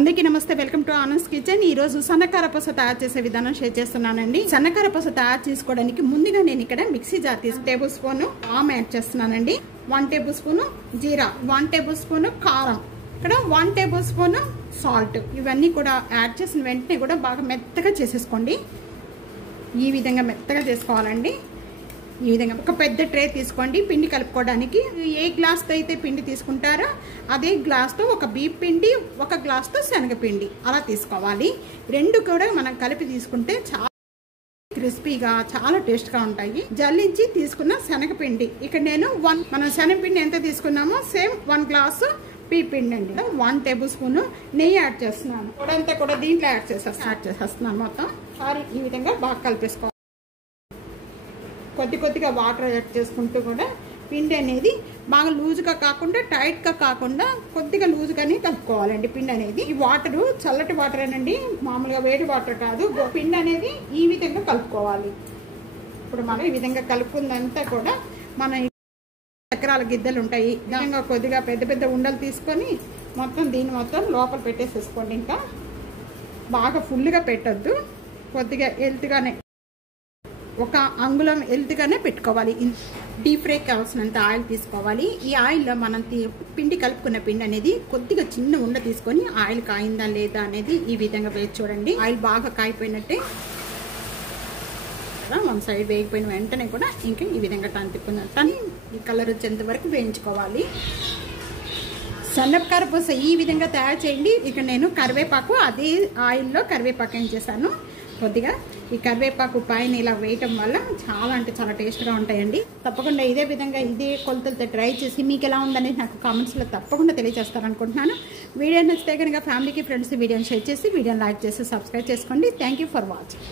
అందరికీ నమస్తే, welcome to Anand kitchen. ఈ రోజు సన్నకార పూస తయారు చేసే విధానం షేర్ చేస్తున్నానండి. సన్నకార పూస తయారు చేసుకోవడానికి ముందుగా నేను ఇక్కడ మిక్సీ జార్ తీసి టేబుల్ స్పూన్ ఆమ్ యాడ్ చేస్తున్నానండి. 1 టేబుల్ స్పూన్ జీరా, 1 టేబుల్ స్పూన్ కారం, ఇక్కడ 1 టేబుల్ స్పూన్ సాల్ట్. ఇవన్నీ కూడా యాడ్ చేసిన వెంటనే కూడా బాగా మెత్తగా చేసేసుకోండి. ఈ విధంగా మెత్తగా చేసుకోవాలండి. ఈ విధంగా ఒక పెద్ద ట్రే తీసుకోండి. పిండి కలుపుకోవడానికి ఏ గ్లాస్తో అయితే పిండి తీసుకుంటారో అదే గ్లాస్తో ఒక బియ్యం పిండి, ఒక గ్లాస్తో శనగపిండి అలా తీసుకోవాలి. రెండు కూడా మనం కలిపి తీసుకుంటే చాలా క్రిస్పీగా చాలా టేస్ట్గా ఉంటాయి. జల్లించి తీసుకున్న శనగపిండి ఇక్కడ నేను మనం శనగపిండి ఎంత తీసుకున్నామో సేమ్ 1 గ్లాసు బియ్యం పిండి అండి. 1 టేబుల్ స్పూన్ నెయ్యి యాడ్ చేస్తున్నాను. ఇదంతా కూడా దీంట్లో యాడ్ చేసేస్తున్నాను. మొత్తం ఈ విధంగా బాగా కలిపేసుకోవాలి. కొద్దిగా వాటర్ యాడ్ చేసుకుంటూ కూడా పిండి అనేది బాగా లూజ్గా కాకుండా టైట్గా కాకుండా కొద్దిగా లూజ్గానే కలుపుకోవాలండి. పిండి అనేది ఈ వాటర్ చల్లటి వాటర్ అనండి, మామూలుగా వేడి వాటర్ కాదు. పిండి అనేది ఈ విధంగా కలుపుకోవాలి. ఇప్పుడు మనం ఈ విధంగా కలుపుకుందంతా కూడా మన చక్రాల గిద్దలు ఉంటాయి. విధంగా కొద్దిగా పెద్ద ఉండలు తీసుకొని దీన్ని మొత్తం లోపల పెట్టేసేసుకోండి. ఇంకా బాగా ఫుల్గా పెట్టద్దు, కొద్దిగా ఎల్త్గానే ఒక అంగుళం ఎల్త్గానే పెట్టుకోవాలి. డీప్ ఫ్రై కావాల్సినంత ఆయిల్ తీసుకోవాలి. ఈ ఆయిల్లో మనం పిండి కలుపుకున్న పిండి అనేది కొద్దిగా చిన్న ఉండ తీసుకొని ఆయిల్ కాయిందా లేదా అనేది ఈ విధంగా వేసి చూడండి. ఆయిల్ బాగా కాయిపోయినట్టే 1 సైడ్ వేగిపోయిన వెంటనే కూడా ఇంకా ఈ విధంగా తిప్పుకున్నట్టు ఈ కలర్ వచ్చేంత వరకు వేయించుకోవాలి. సన్నకార పూస ఈ విధంగా తయారు చేయండి. ఇక నేను కరివేపాకు అదే ఆయిల్లో కరివేపాకు ఏం చేశాను, కొద్దిగా ఈ కరివేపాకు పైన ఇలా వేయటం వల్ల చాలా అంటే చాలా టేస్ట్గా ఉంటాయండి. తప్పకుండా ఇదే విధంగా ఇదే కొలతలతో ట్రై చేసి మీకు ఎలా ఉందనేది నాకు కామెంట్స్లో తప్పకుండా తెలియజేస్తారనుకుంటున్నాను. వీడియో నచ్చితే కనుక ఫ్యామిలీకి ఫ్రెండ్స్ వీడియోని షేర్ చేసి వీడియోని లైక్ చేసి సబ్స్క్రైబ్ చేసుకోండి. Thank you for watching.